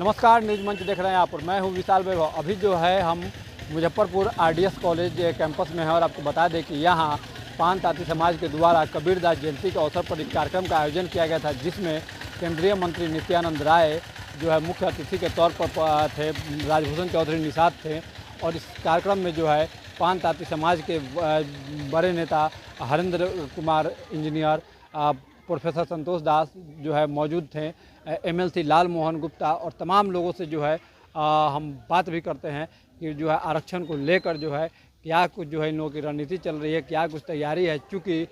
नमस्कार, न्यूज मंच देख रहे हैं आप और मैं हूं विशाल वैभव। अभी जो है हम मुजफ्फरपुर आरडीएस कॉलेज कैंपस में हैं और आपको बता दें कि यहां पान ताती समाज के द्वारा कबीरदास जयंती के अवसर पर एक कार्यक्रम का आयोजन किया गया था, जिसमें केंद्रीय मंत्री नित्यानंद राय जो है मुख्य अतिथि के तौर पर थे। राजभूषण चौधरी निषाद थे और इस कार्यक्रम में जो है पान ताती समाज के बड़े नेता हरेंद्र कुमार इंजीनियर, प्रोफेसर संतोष दास जो है मौजूद थे, एमएलसी लाल मोहन गुप्ता और तमाम लोगों से जो है हम बात भी करते हैं कि जो है आरक्षण को लेकर जो है क्या कुछ जो है इन लोगों की रणनीति चल रही है, क्या कुछ तैयारी है। चूँकि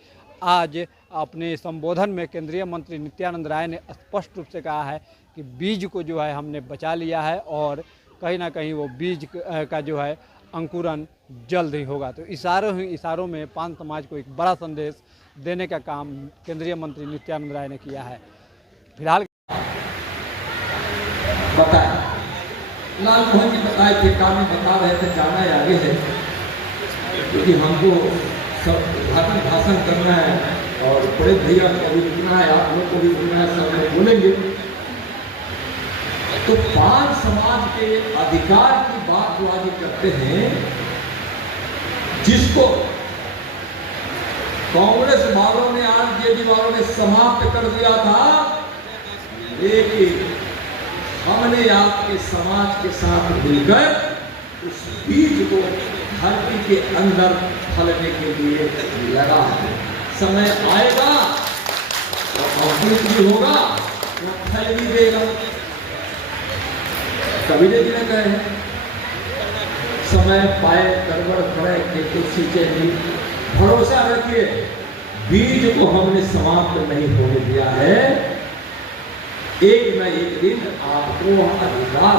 आज अपने संबोधन में केंद्रीय मंत्री नित्यानंद राय ने स्पष्ट रूप से कहा है कि बीज को जो है हमने बचा लिया है और कहीं ना कहीं वो बीज का जो है अंकुरन जल्द ही होगा। तो इशारों में पान समाज को एक बड़ा संदेश देने का काम केंद्रीय मंत्री नित्यानंद राय ने किया है। फिलहाल बताया लाल मोहन जी बताए थे, काम में बता रहे थे, जाना है आगे है क्योंकि हमको सब उद्घाटन भाषण करना है और बड़े भैया को भी रुकना है, आप लोग को भी रुकना है, सब लोग बोलेंगे। तो पान समाज के अधिकार की बात जो आज करते हैं, जिसको कांग्रेस वालों ने आरजेडी वालों ने समाप्त कर दिया था, लेकिन हमने आपके समाज के साथ मिलकर उस बीज को धरती के अंदर फलने के लिए लगा है। समय आएगा तो अंकुरित भी होगा, तो फल भी देगा। कबीर जी ने कहे समय पाए करवड़ करे खेतों सींचे भी। भरोसा रखिए, बीज को हमने समाप्त नहीं होने दिया है। एक न एक दिन आपको अधिकार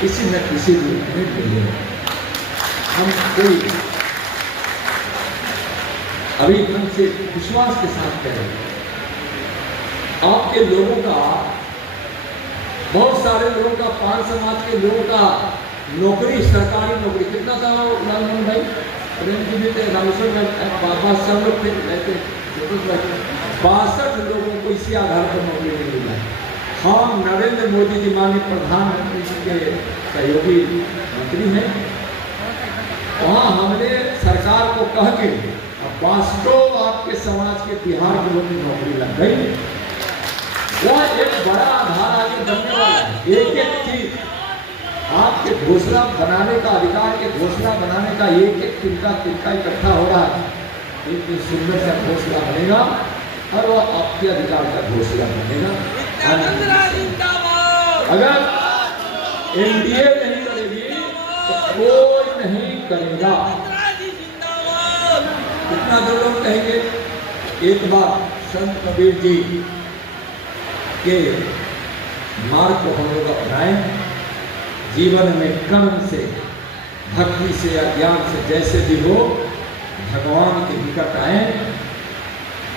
किसी न किसी रूप में मिलेगा। हम कोई अभी हमसे विश्वास के साथ करें, आपके लोगों का, बहुत सारे लोगों का, पान समाज के लोगों का नौकरी, सरकारी नौकरी कितना था लालमोहन भाई, प्रेम जी भी थे, रामेश्वर बाबा सब लोग थे, रहते 62 लोगों को इसी आधार पर नौकरी नहीं मिला। हम नरेंद्र मोदी जी माननीय प्रधानमंत्री जी के सहयोगी मंत्री हैं, वहाँ हमने सरकार को कह के वास्तव आपके समाज के बिहार के लोगों की नौकरी लग गई। वह एक बड़ा आधार आगे बनने वाला है। एक एक चीज आपके घोषणा बनाने का, अधिकार के घोषणा बनाने का एक एक तिनका इकट्ठा हो रहा है। एक सुंदर सा घोषणा बनेगा और वह आपके अधिकार का घोषणा बनेगा। अगर एनडीए नहीं करेगी तो कोई नहीं करेगा। कितना दो लोग कहेंगे। एक बार संत कबीर जी के मार्ग को हम लोग अपनाएं, जीवन में कर्म से, भक्ति से या ज्ञान से, जैसे भी हो भगवान के निकट आए।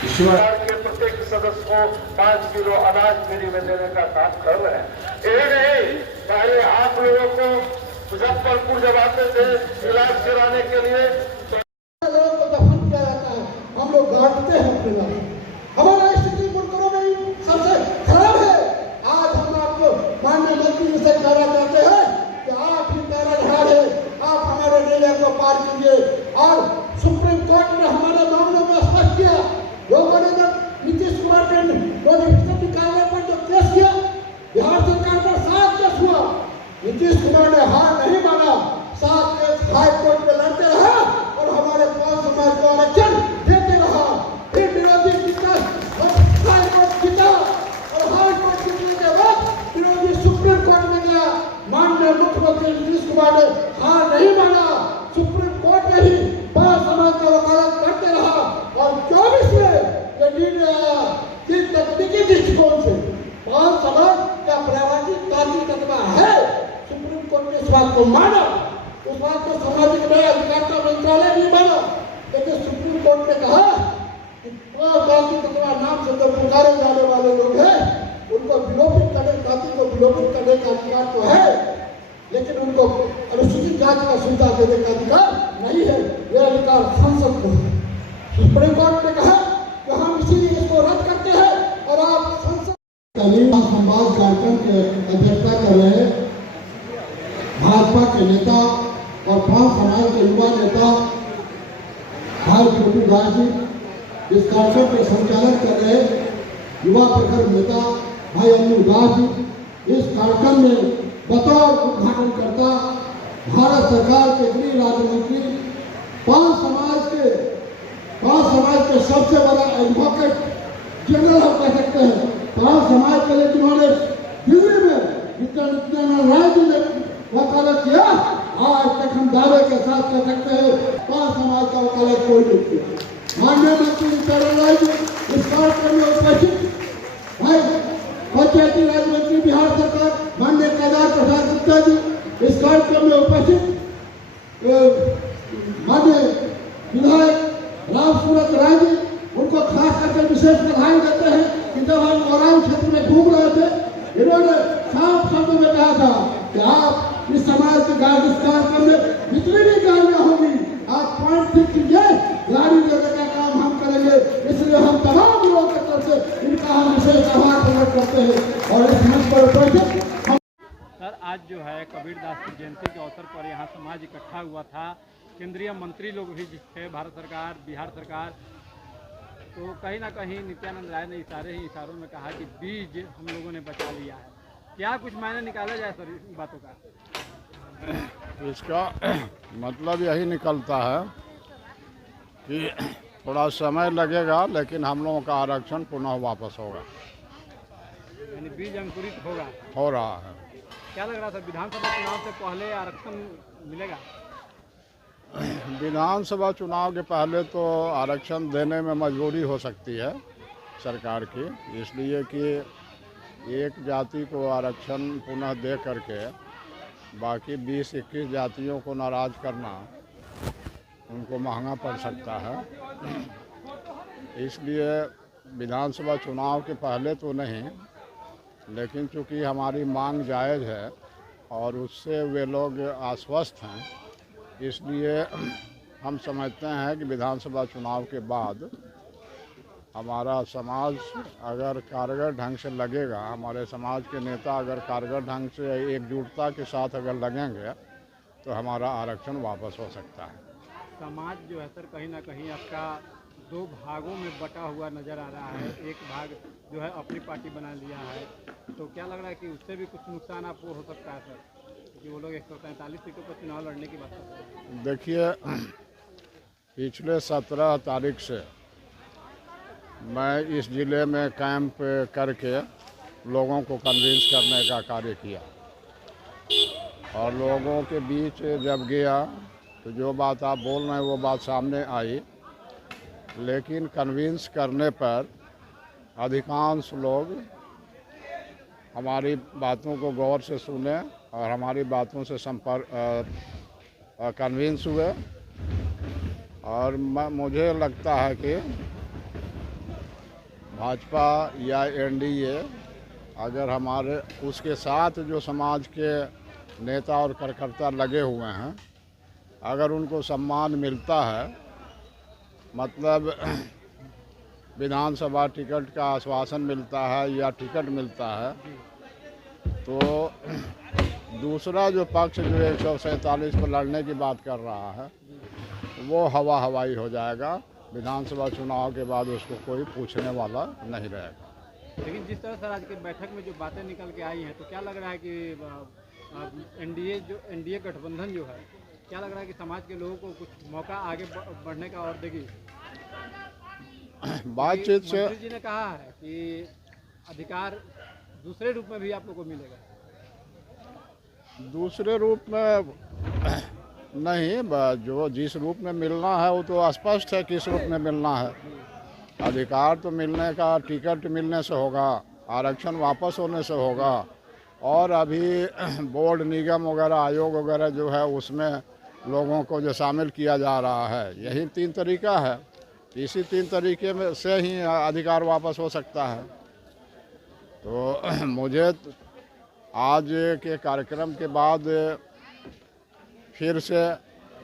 ईश्वर के प्रत्येक सदस्य को 5 किलो अनाज फ्री में देने का काम कर रहे हैं। ये नहीं, पहले आप लोगों को मुजफ्फरपुर जब आते थे इलाज कराने के लिए लोगों को दफन किया जाता है, हम लोग गांठते हैं अपने लाश। हमारा स्थिति मुल्कों में सबसे खराब है। आज हम आपको माननीय मंत्री जी से कहना चाहते हैं कि आप ही पैराधार है, आप हमारे निर्णय को पार कीजिए। और सुप्रीम कोर्ट ने हमारे मामलों में स्पष्ट किया, लोगों ने जब नीतीश कुमार के नोटिफिकेशन निकालने पर जो केस किया, बिहार सरकार पर 7 केस हुआ, नीतीश कुमार ने हार नहीं माना, 7 केस हाई कोर्ट में लड़ते रहा और हमारे पान समाज को आरक्षण देते रहा। फिर विरोधी जीता, हाई कोर्ट जीता और हाई कोर्ट जीतने के बाद विरोधी सुप्रीम कोर्ट में गया। माननीय मुख्यमंत्री नीतीश कुमार ने हार नहीं माना, सुप्रीम कोर्ट में ही पान समाज का वकालत करते रहा और 24 में यह निर्णय आया कि तकनीकी दृष्टिकोण से पान समाज का प्रावधानिक तार्किक तत्व है। सुप्रीम कोर्ट ने इस बात को माना, उस बात को सामाजिक न्याय अधिकारिता मंत्रालय भी माना, लेकिन सुप्रीम कोर्ट ने कहा कि तार्किक तत्व नाम से तो पुकारे जाने वाले लोग हैं, उनको विलोपित करने, जाति को विलोपित करने का अधिकार तो है, लेकिन उनको अनुसूचित जाति का सुविधा देने का अधिकार नहीं है। यह अधिकार संसद को है। सुप्रीम कोर्ट ने कहा कि हम इसीलिए इसको रद्द करते हैं और आप संसद तकरीब संवाद कार्यक्रम की अध्यक्षता कर रहे भाजपा के नेता और पांच समाज के युवा नेता भाई छोटू दास जी, इस कार्यक्रम के संचालन कर रहे युवा प्रखर नेता भाई अनु दास जी, इस कार्यक्रम में बतौर उद्घाटनकर्ता भारत सरकार के गृह राज्य मंत्री पांच समाज के सबसे बड़ा एडवोकेट जनरल हम कह सकते हैं, पांच समाज के लिए जिन्होंने दिल्ली में नित्यानंद राय जी ने वकालत किया, आज तक हम दावे के साथ कह सकते हैं पांच समाज का वकालत कोई नहीं किया। माननीय मंत्री नित्यानंद राय जी इस कार्यक्रम में उपस्थित, भाई पंचायती राज मंत्री बिहार सरकार माननीय केदार प्रसाद गुप्ता जी इस कार्यक्रम में उपस्थित, माननीय विधायक राम सूरत राय जी, उनको खास करके विशेष बधाई देते हैं कि जब हम मोरान क्षेत्र में घूम रहे थे, इन्होंने साफ शब्दों में कहा था कि आप इस समाज के इस कार्यक्रम में जितनी भी गाड़ियां होंगी आप पॉइंट फिक्स कीजिए, गाड़ी देने का काम हम करेंगे। इसलिए हम तमाम लोगों की तरफ से इनका हम विशेष आभार प्रकट करते हैं। और इस मंच पर उपस्थित सर, आज जो है कबीर दास की जयंती के अवसर पर यहाँ समाज इकट्ठा हुआ था, केंद्रीय मंत्री लोग भी थे, भारत सरकार, बिहार सरकार, तो कहीं ना कहीं नित्यानंद राय ने इशारों में कहा कि बीज हम लोगों ने बचा लिया है। क्या कुछ मायने निकाला जाए सर इन बातों का? इसका मतलब यही निकलता है कि थोड़ा समय लगेगा, लेकिन हम लोगों का आरक्षण पुनः वापस होगा, यानी बीज अंकुरित होगा, हो रहा है। क्या लग रहा था विधानसभा चुनाव से पहले आरक्षण मिलेगा? विधानसभा चुनाव के पहले तो आरक्षण देने में मजबूरी हो सकती है सरकार की, इसलिए कि एक जाति को आरक्षण पुनः दे करके बाकी 20-21 जातियों को नाराज़ करना उनको महंगा पड़ सकता है। इसलिए विधानसभा चुनाव के पहले तो नहीं, लेकिन चूँकि हमारी मांग जायज़ है और उससे वे लोग आश्वस्त हैं, इसलिए हम समझते हैं कि विधानसभा चुनाव के बाद हमारा समाज अगर कारगर ढंग से लगेगा, हमारे समाज के नेता अगर कारगर ढंग से एकजुटता के साथ अगर लगेंगे तो हमारा आरक्षण वापस हो सकता है। समाज जो है सर कहीं ना कहीं आपका दो भागों में बटा हुआ नज़र आ रहा है। एक भाग जो है अपनी पार्टी बना लिया है, तो क्या लग रहा है कि उससे भी कुछ नुकसान आपको हो सकता है सर, कि वो लोग 143 सीटों पर चुनाव लड़ने की बात करते हैं? देखिए, पिछले 17 तारीख से मैं इस ज़िले में कैंप करके लोगों को कन्विंस करने का कार्य किया और लोगों के बीच जब गया तो जो बात आप बोल रहे हैं वो बात सामने आई, लेकिन कन्विंस करने पर अधिकांश लोग हमारी बातों को गौर से सुने और हमारी बातों से कन्विंस हुए। और मुझे लगता है कि भाजपा या एनडीए अगर हमारे उसके साथ जो समाज के नेता और कार्यकर्ता लगे हुए हैं, अगर उनको सम्मान मिलता है, मतलब विधानसभा टिकट का आश्वासन मिलता है या टिकट मिलता है, तो दूसरा जो पक्ष जो 147 पर लड़ने की बात कर रहा है वो हवाई हो जाएगा। विधानसभा चुनाव के बाद उसको कोई पूछने वाला नहीं रहेगा। लेकिन जिस तरह सर आज की बैठक में जो बातें निकल के आई हैं, तो क्या लग रहा है कि एनडीए गठबंधन जो है, क्या लग रहा है कि समाज के लोगों को कुछ मौका आगे बढ़ने का और देगी? बातचीत से मंत्री जी ने कहा है कि अधिकार दूसरे रूप में भी आप लोगों को मिलेगा। दूसरे रूप में नहीं, जो जिस रूप में मिलना है वो तो स्पष्ट है किस रूप में मिलना है। अधिकार तो मिलने का टिकट मिलने से होगा, आरक्षण वापस होने से होगा, और अभी बोर्ड निगम वगैरह आयोग वगैरह जो है उसमें लोगों को जो शामिल किया जा रहा है, यही 3 तरीका है। इसी 3 तरीके में से ही अधिकार वापस हो सकता है। तो मुझे आज के कार्यक्रम के बाद फिर से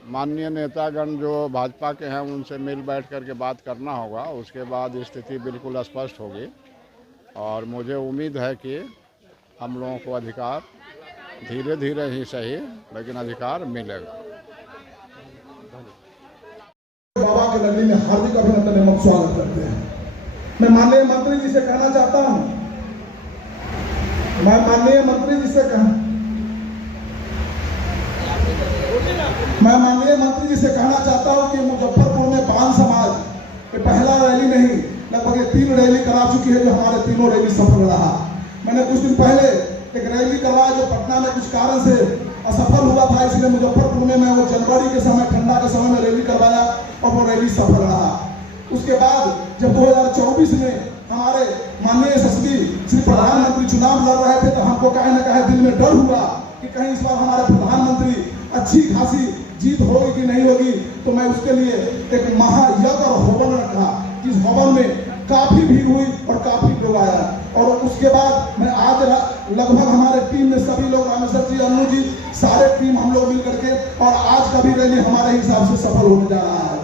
माननीय नेतागण जो भाजपा के हैं उनसे मिल बैठ करके बात करना होगा, उसके बाद स्थिति बिल्कुल स्पष्ट होगी और मुझे उम्मीद है कि हम लोगों को अधिकार धीरे धीरे ही सही लेकिन अधिकार मिलेगा। बाबा के नगरी में हार्दिक अभिनंदन एवं स्वागत करते हैं। मैं माननीय मंत्री जी से कहना चाहता हूं, मैं माननीय मंत्री जी से कहना चाहता हूं कि मुजफ्फरपुर में पान समाज के पहला रैली नहीं लगभग 3 रैली करा चुकी है, जो हमारे तीनों रैली सफल रहा। मैंने कुछ दिन पहले एक रैली करवाया जो पटना में कुछ कारण से असफल हुआ था, इसलिए मुजफ्फरपुर में मैं वो जनवरी के समय ठंडा के समय में रैली करवाया और वो रैली सफल रहा। उसके बाद जब 2024 में हमारे माननीय यशस्वी श्री प्रधानमंत्री चुनाव लड़ रहे थे तो हमको कहीं न कहीं दिल में डर हुआ कि कहीं इस बार हमारे प्रधानमंत्री अच्छी खासी जीत होगी कि नहीं होगी। तो मैं उसके लिए एक महायज्ञ और हवन रखा, जिस हवन में काफी भीड़ हुई और काफी लोग आया। और उसके बाद मैं आज लगभग हमारे टीम में सभी लोग, रामेश्वर जी, अन्नू जी, सारे टीम हम लोग मिल करके और आज का भी रैली हमारे हिसाब से सफल होने जा रहा है।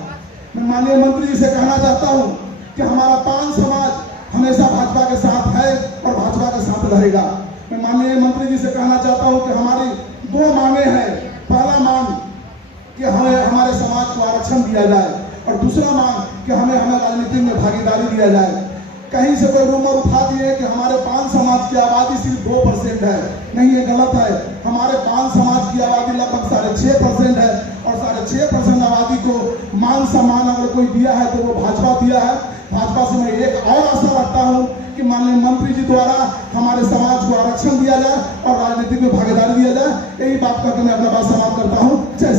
मैं माननीय मंत्री जी से कहना चाहता हूं कि हमारा पान समाज हमेशा भाजपा के साथ है और भाजपा के साथ रहेगा। मैं माननीय मंत्री जी से कहना चाहता हूं कि हमारी 2 मांगे हैं। पहला मांग कि हमें हमारे समाज को आरक्षण दिया जाए और दूसरा मांग कि हमें राजनीति में भागीदारी दिया जाए। कहीं से कोई रूमर उठा दिए कि हमारे पान समाज की आबादी सिर्फ 2% है, नहीं, ये गलत है। हमारे पान समाज की आबादी लगभग 6.5% है और 6.5% आबादी को मान सम्मान अगर कोई दिया है तो वो भाजपा दिया है। भाजपा से मैं एक और आशा रखता हूं कि माननीय मंत्री जी द्वारा हमारे समाज को आरक्षण दिया जाए और राजनीति में भागीदारी दिया जाए। यही बात करके मैं अपना बात समाप्त करता हूं। जय